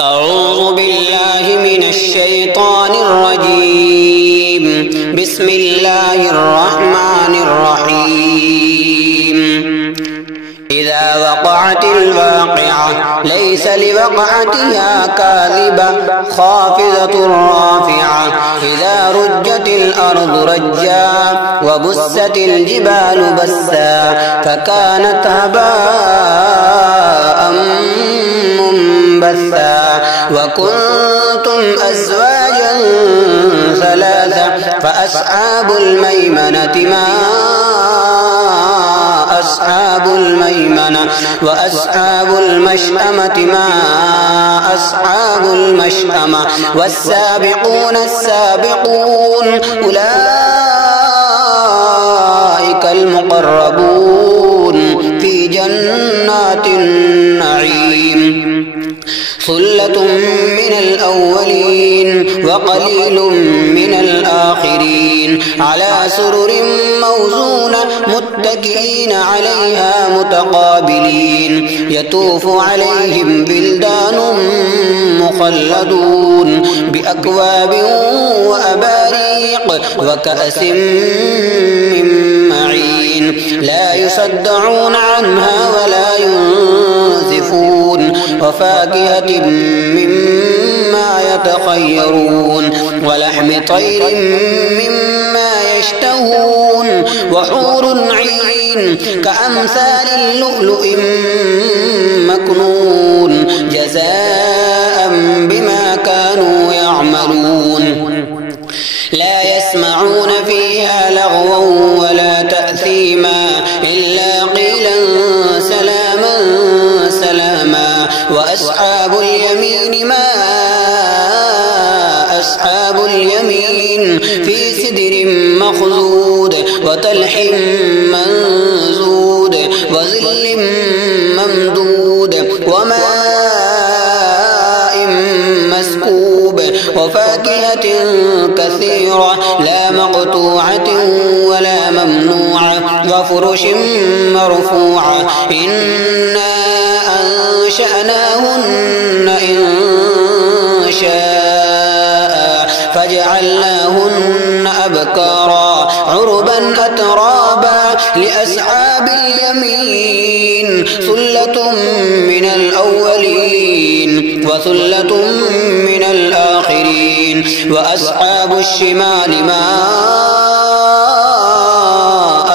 أعوذ بالله من الشيطان الرجيم. بسم الله الرحمن الرحيم. إذا وقعت الواقعة ليس لوقعتها كاذبة خافضة رافعة. إذا رجت الأرض رجا وبست الجبال بسا فكانت هباء منبثا. وكنتم أزواجا ثلاثة فأصحاب الميمنة ما أصحاب الميمنة وأصحاب المشأمة ما أصحاب المشأمة. والسابقون السابقون أولئك المقربون في جنات النعيم. ثلة من الأولين وقليل من الآخرين. على سرر موزونة متكئين عليها متقابلين. يطوف عليهم بلدان مخلدون بأكواب وأباريق وكأس من معين. لا يصدعون عنها ولا ينزفون. وفاكهة مما يتخيرون ولحم طير مما يشتهون. وحور عين كأمثال اللؤلؤ مكنون جزاء بما كانوا يعملون. لا يسمعون فيها لغوا ولا تأثيما إلا قيلا سلاما سلاما. وأصحاب اليمين ما أصحاب اليمين. في سدر مخضود وطلح منضود وظل ممدود وماء مسكوب. وفاكهة كثيرة لا مقطوعة ولا ممنوعة. وفرش مرفوعة. إنا أنشأناهن إنشاء فجعلناهن أبكارا عربا أترابا. لأصحاب اليمين ثلة من الأولين وثلة من الآخرين. وأصحاب الشمال ما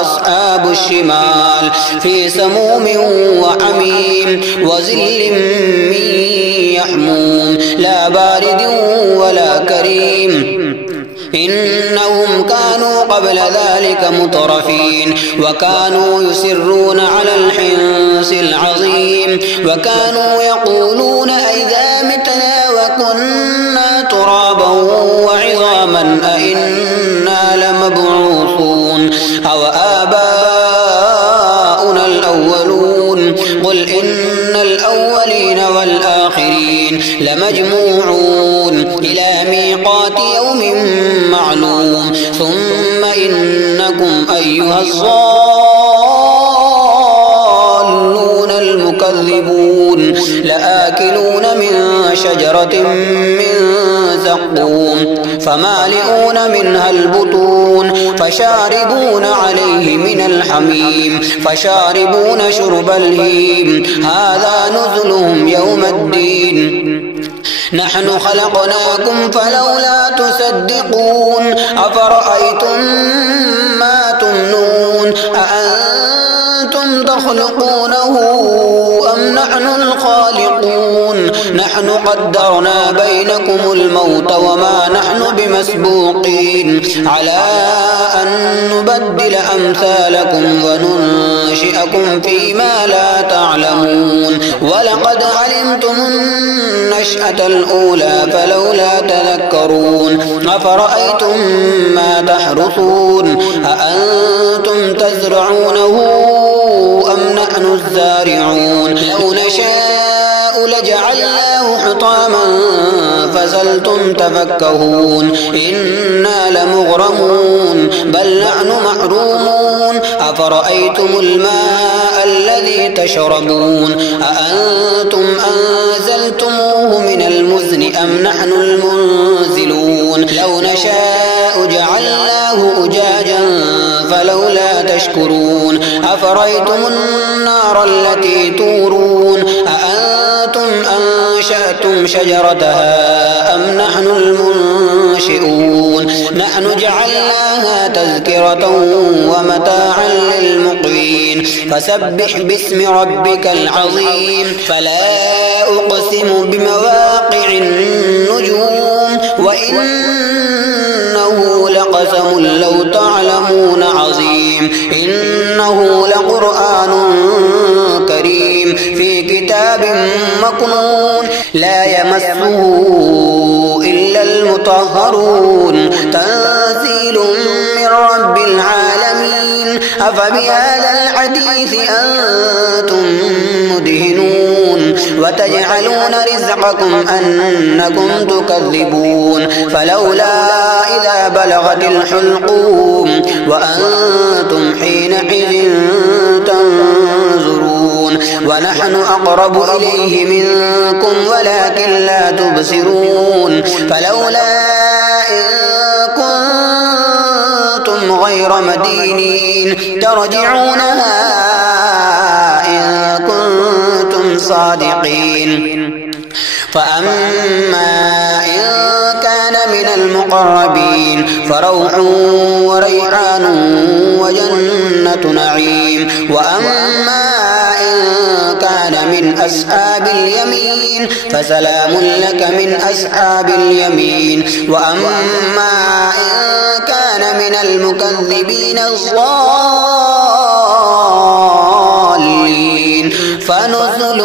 أصحاب الشمال. في سموم وحميم وظل من يحموم لا بارد ولا كريم. إنهم كانوا قبل ذلك مترفين وكانوا يصرون على الحنث العظيم. وكانوا يقولون أئذا متنا وكنا ترابا وعظاما أئنا لمبعوثون أو آباؤنا الأولون. قل إن الأولين والآخرين لمجموعون إلى ميقات يوم معلوم. ثم إنكم أيها الضالون المكذبون لآكلون من شجرة من زقوم فمالئون منها البطون فشاربون عليه من الحميم فشاربون شرب الهيم. هذا نزلهم يوم الدين. نحن خلقناكم فلولا تصدقون. أفرأيتم ما تمنون أأنتم تخلقونه أم نحن الخالقون. نحن قدرنا بينكم الموت وما نحن بمسبوقين على أن نبدل أمثالكم وننشئكم فيما لا تعلمون. ولقد علمتم النشأة الأولى فلولا تذكرون. أفرأيتم ما تحرثون أأنتم تزرعونه أم نحن الزارعون. لو نشاء لجعلناه حطاما فظلتم تفكهون. إنا لمغرمون بل نحن محرومون. أفرأيتم الماء الذي تشربون أأنتم أنزلتموه من المزن أم نحن المنزلون لو نشاء جعلناه أجاجا فلولا تشكرون أفرأيتم النار التي تورون أأنتم أنشأتم شجرتها أم نحن المنشئون نحن جعلناها تذكرة ومتاعا للمقوين فسبح باسم ربك العظيم فلا أقسم بمواقع النجوم وإنه لقسم لو تعلمون عظيم إنه لقرآن كريم في كتاب مكنون لا يمسه إلا المطهرون تنزيل من رب العالمين أفبهذا الحديث أنتم مدهنون وتجعلون رزقكم أنكم تكذبون فلولا إذا بلغت الحلقوم وأنتم حينئذ تنظرون ونحن أقرب إليه منكم ولكن لا تبصرون فلولا إن كنتم غير مدينين ترجعونها إن كنتم صادقين فأما إن كان من المقربين فروح وريحان وجنة نعيم وأما إن كان من أصحاب اليمين فسلام لك من أصحاب اليمين وأما إن كان من المكذبين الضالين فنزل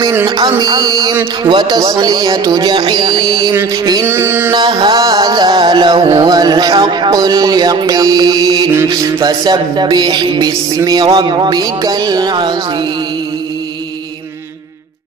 من حميم وتصلية جحيم إن هذا لهو الحق اليقين فسبح باسم ربك العظيم.